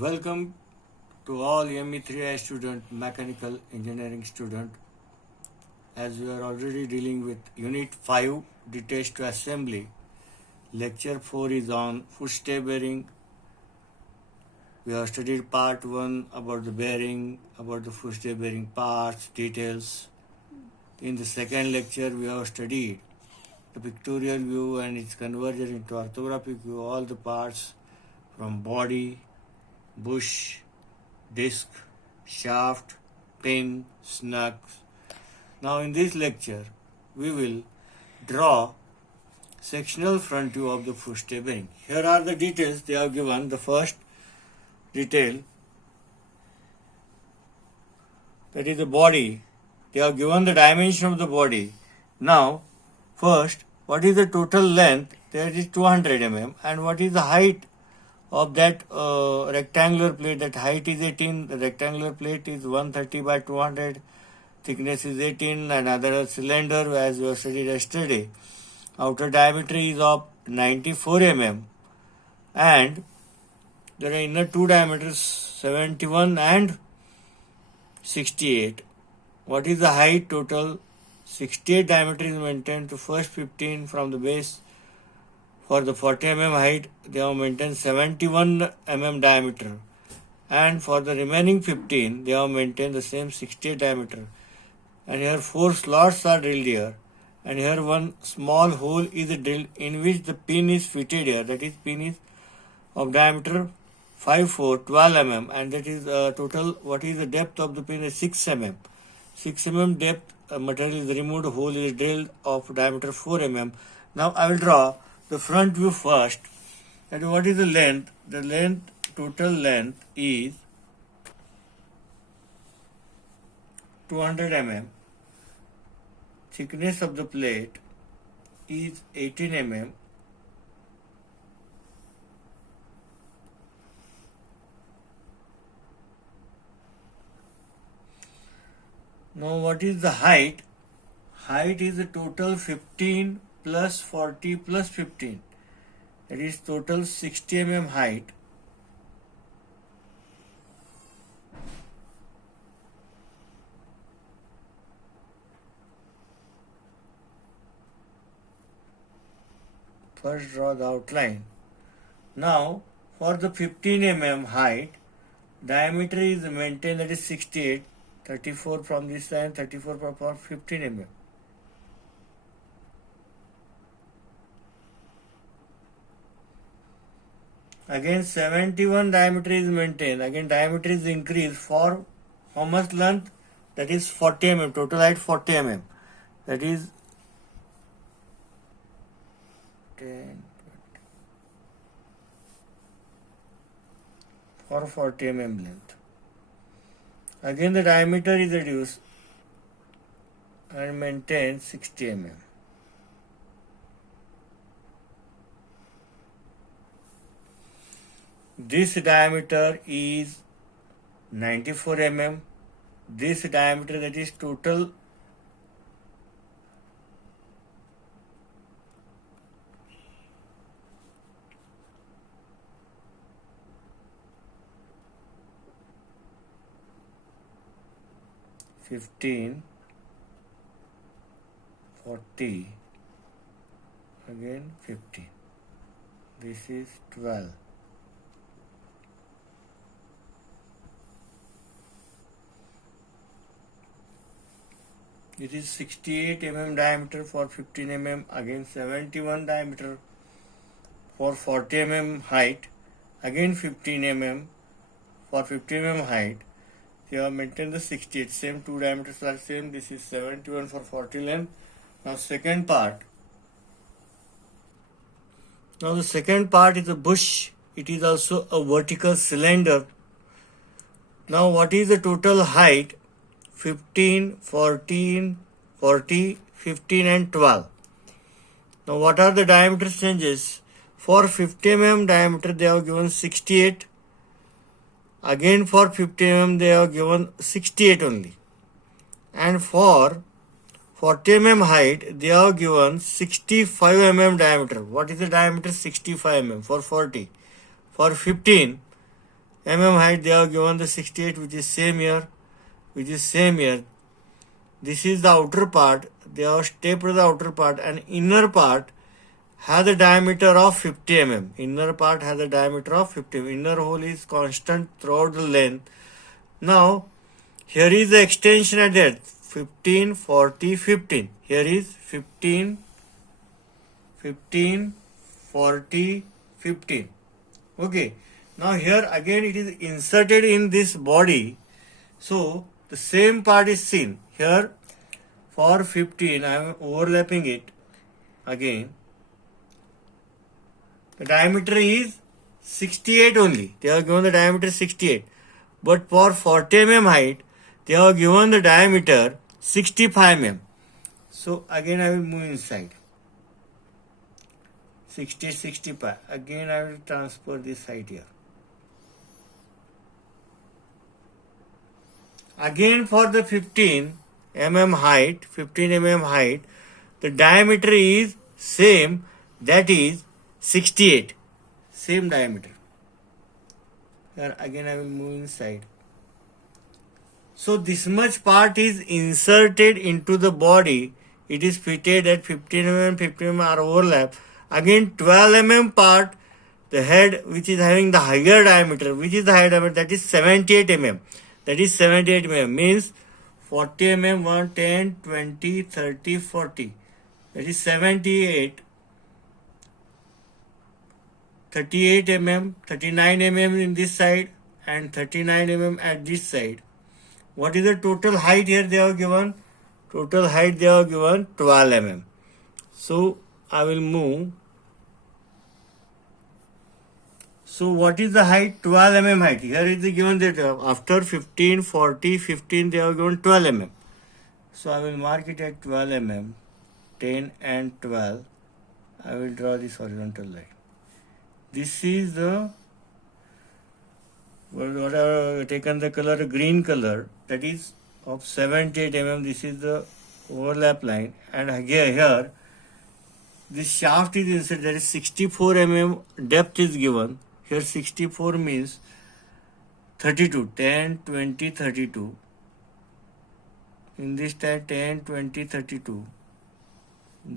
Welcome to all ME3I student, mechanical engineering student. As we are already dealing with Unit 5, Details to Assembly, Lecture 4 is on footstep bearing. We have studied part 1 about the bearing, about the footstep bearing parts, details. In the second lecture, we have studied the pictorial view and its conversion into orthographic view, all the parts from body, bush, disc, shaft, pin, snugs. Now in this lecture, we will draw sectional front view of the footstep bearing. Here are the details they have given. The first detail, that is the body. They have given the dimension of the body. Now, first, what is the total length? There is 200 mm. And what is the height of that rectangular plate? That height is 18. The rectangular plate is 130 by 200. Thickness is 18. Another cylinder, as we have studied yesterday. Outer diameter is of 94 mm. And there are inner two diameters 71 and 68. What is the height total? 68 diameter is maintained to first 15 from the base. For the 40 mm height, they have maintained 71 mm diameter. And for the remaining 15, they have maintained the same 68 diameter. And here 4 slots are drilled here. And here one small hole is drilled in which the pin is fitted here. That is, pin is of diameter 12 mm. And that is total, what is the depth of the pin is 6 mm. 6 mm depth, material is removed, hole is drilled of diameter 4 mm. Now I will draw the front view first. And what is the length? The total length is 200 mm. Thickness of the plate is 18 mm. Now what is the height? Height is the total 15 plus 40 plus 15. That is total 60 mm height. First draw the outline. Now for the 15 mm height, diameter is maintained, that is 68. 34 from this side, 34 for 15 mm. Again 71 diameter is maintained. Again diameter is increased for how much length? That is 40 mm. Total height 40 mm. That is 10 for 40 mm length. Again the diameter is reduced and maintained 60 mm. This diameter is 94 mm. This diameter, that is total, (15), 40, again 15. This is 12. It is 68 mm diameter for 15 mm, again 71 diameter for 40 mm height, again 15 mm for 15 mm height. They have maintained the 68, same two diameters are same. This is 71 for 40 length. Now second part. Now the second part is a bush. It is also a vertical cylinder. Now what is the total height? 15, 14, 40, 15 and 12. Now what are the diameter changes? For 50 mm diameter they have given 68. Again for 50 mm they have given 68 only. And for 40 mm height they have given 65 mm diameter. What is the diameter? 65 mm for 40. For 15 mm height, they have given the 68, which is same here, This is the outer part. They have stepped the outer part, and inner part has a diameter of 50 mm. Inner part has a diameter of 50 mm. Inner hole is constant throughout the length. Now, here is the extension at that 15, 40, 15. Here is 15, 15, 40, 15. Okay. Now here again it is inserted in this body. So the same part is seen. Here for 15 I am overlapping it again. The diameter is 68 only. They have given the diameter 68. But for 40 mm height, they have given the diameter 65 mm. So again I will move inside. 60, 65. Again I will transfer this height here. Again for the 15 mm height, the diameter is same, that is 68. Same diameter. Here again I will move inside. So this much part is inserted into the body. It is fitted at 15 mm, 15 mm are overlap. Again 12 mm part, the head which is having the higher diameter, that is 78 mm. That is 78 mm means 40 mm 1, 10, 20, 30, 40. That is 78. 38 mm, 39 mm in this side and 39 mm at this side. What is the total height here they have given? Total height they have given 12 mm. So I will move. So what is the height? 12 mm height. Here is the given that after 15, 40, 15 they have given 12 mm. So I will mark it at 12 mm, 10 and 12. I will draw this horizontal line. This is the, whatever taken the color, green color, that is of 78 mm. This is the overlap line, and here this shaft is inserted. That is 64 mm depth is given. Here 64 means 32, 10, 20, 32. In this type 10, 20, 32.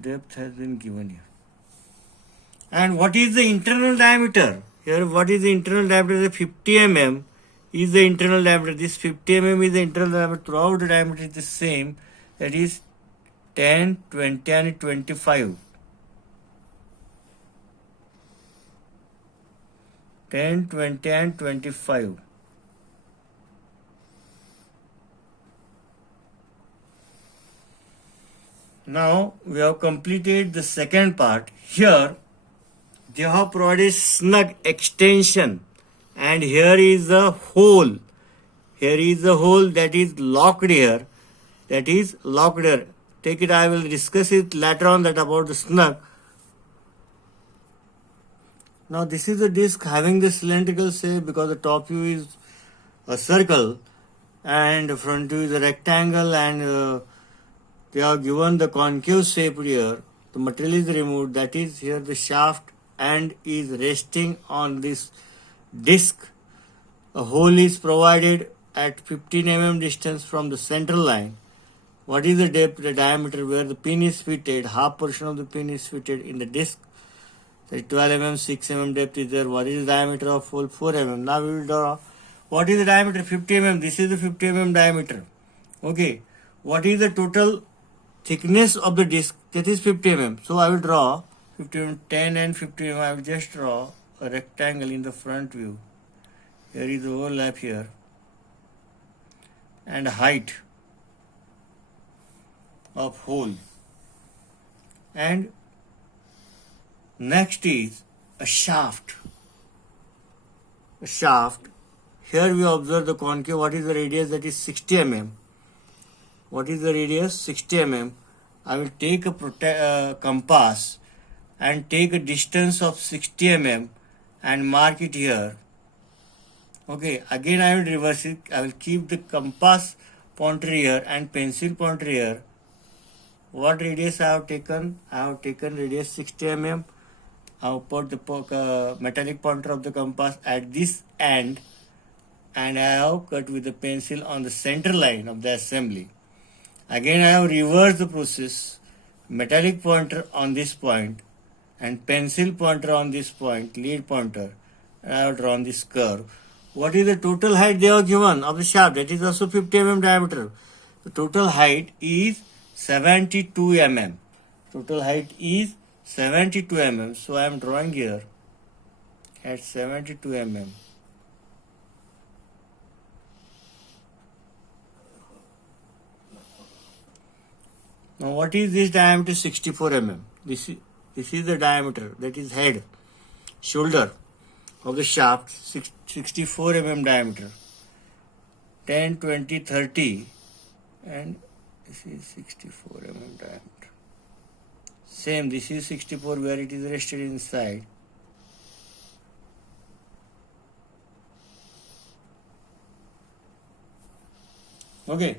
Depth has been given here. And what is the internal diameter? Here what is the internal diameter? The 50 mm is the internal diameter. This 50 mm is the internal diameter. Throughout the diameter is the same. That is 10, 20 and 25. 10, 20 and 25. Now we have completed the second part. Here they have provided snug extension, and here is the hole. Here is the hole that is locked here. Take it, I will discuss it later on that about the snug. Now this is the disc having the cylindrical shape because the top view is a circle and the front view is a rectangle, and they have given the concave shape here. The material is removed, that is here the shaft and is resting on this disc. A hole is provided at 15 mm distance from the central line. What is the depth, the diameter where the pin is fitted? Half portion of the pin is fitted in the disc. The 12 mm, 6 mm depth is there. What is the diameter of hole? 4 mm. Now we will draw. What is the diameter? 50 mm. This is the 50 mm diameter. Okay. What is the total thickness of the disc? That is 50 mm. So I will draw 50 mm, 10 and 50 mm. I will just draw a rectangle in the front view. Here is the overlap here. And height of hole. And next is a shaft. Here we observe the concave. What is the radius? That is 60 mm. What is the radius? 60 mm. I will take a compass and take a distance of 60 mm and mark it here. Okay, again I will reverse it. I will keep the compass pointer here and pencil pointer here. What radius I have taken? I have taken radius 60 mm. I have put the metallic pointer of the compass at this end and I have cut with the pencil on the center line of the assembly. Again I have reversed the process, metallic pointer on this point and pencil pointer on this point, lead pointer, and I have drawn this curve. What is the total height they have given of the shaft? That is also 50 mm diameter. The total height is 72 mm. Total height is 72 mm. So I am drawing here at 72 mm. Now what is this diameter? 64 mm. This is the diameter, that is head, shoulder of the shaft, 64 mm diameter. 10, 20, 30 and this is 64 mm diameter. Same, this is 64 where it is rested inside. Okay,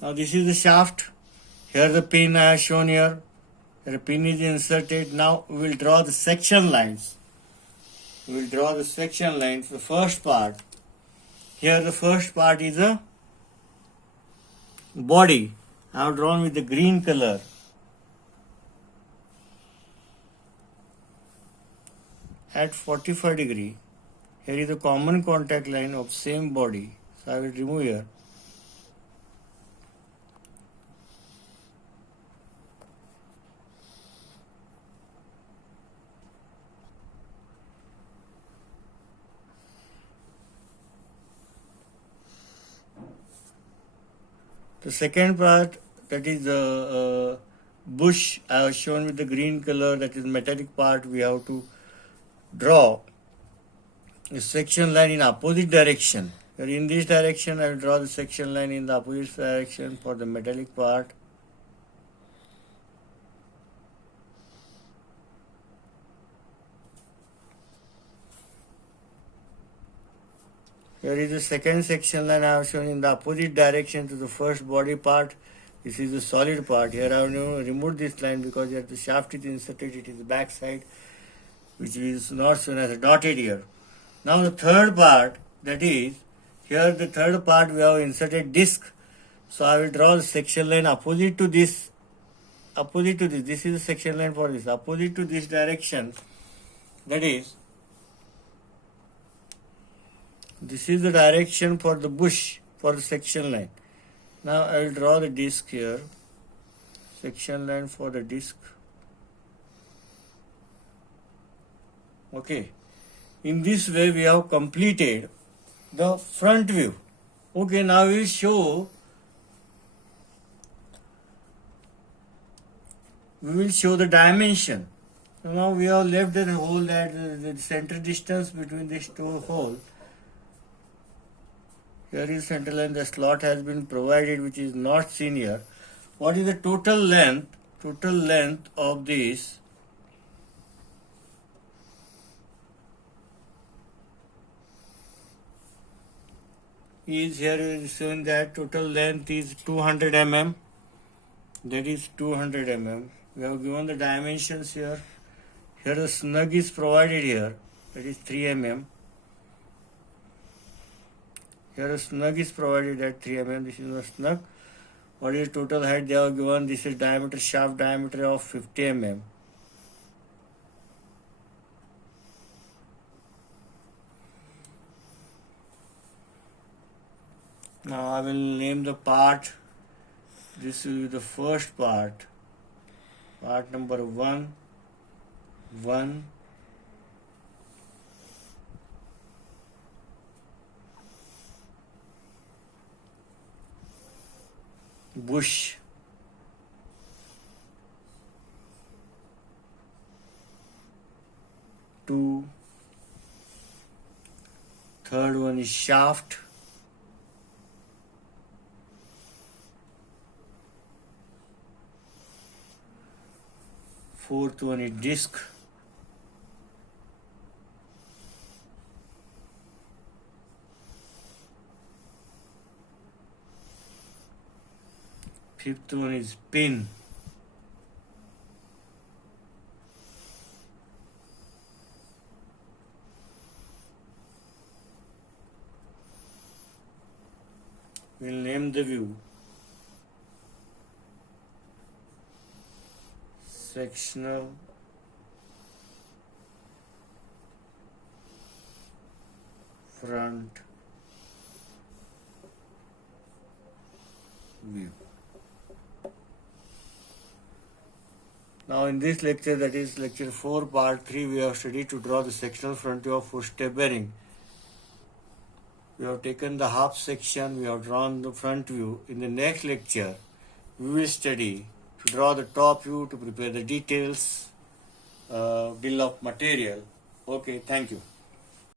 now this is the shaft. Here the pin I have shown here. The pin is inserted. Now we will draw the section lines. We will draw the section lines. The first part. Here the first part is a body. I have drawn with the green color. At 45 degree. Here is the common contact line of same body. So I will remove here. The second part, that is the bush, I have shown with the green color, that is metallic part. We have to draw a section line in opposite direction. Here in this direction, I will draw the section line in the opposite direction for the metallic part. Here is the second section line I have shown in the opposite direction to the first body part. This is the solid part. Here I have removed this line because here the shaft is inserted, it is the back side, which is not shown as dotted here. Now the third part, that is, here the third part we have inserted disc. So I will draw the section line opposite to this. This is the section line for this. Opposite to this direction, that is, this is the direction for the bush, for the section line. Now I will draw the disc here, section line for the disc. Okay, in this way we have completed the front view. Okay, now we will show the dimension. Now we have left the hole, that the center distance between these two holes. Here is center line, the slot has been provided, which is not seen here. What is the total length? Total length of this is, here is showing that total length is 200 mm. That is 200 mm. We have given the dimensions here. Here the snug is provided here. That is 3 mm. Here a snug is provided at 3 mm. This is a snug. What is total height they have given? This is diameter, shaft diameter of 50 mm. Now I will name the part. This is the first part. Part number 1. Bush. Two. Third one is shaft. Fourth one is disc. Fifth one is pin. We'll name the view sectional front view. Now in this lecture, that is lecture 4 part 3, we have studied to draw the sectional front view of footstep bearing. We have taken the half section, we have drawn the front view. In the next lecture, we will study to draw the top view, to prepare the details, bill of material. Okay, thank you.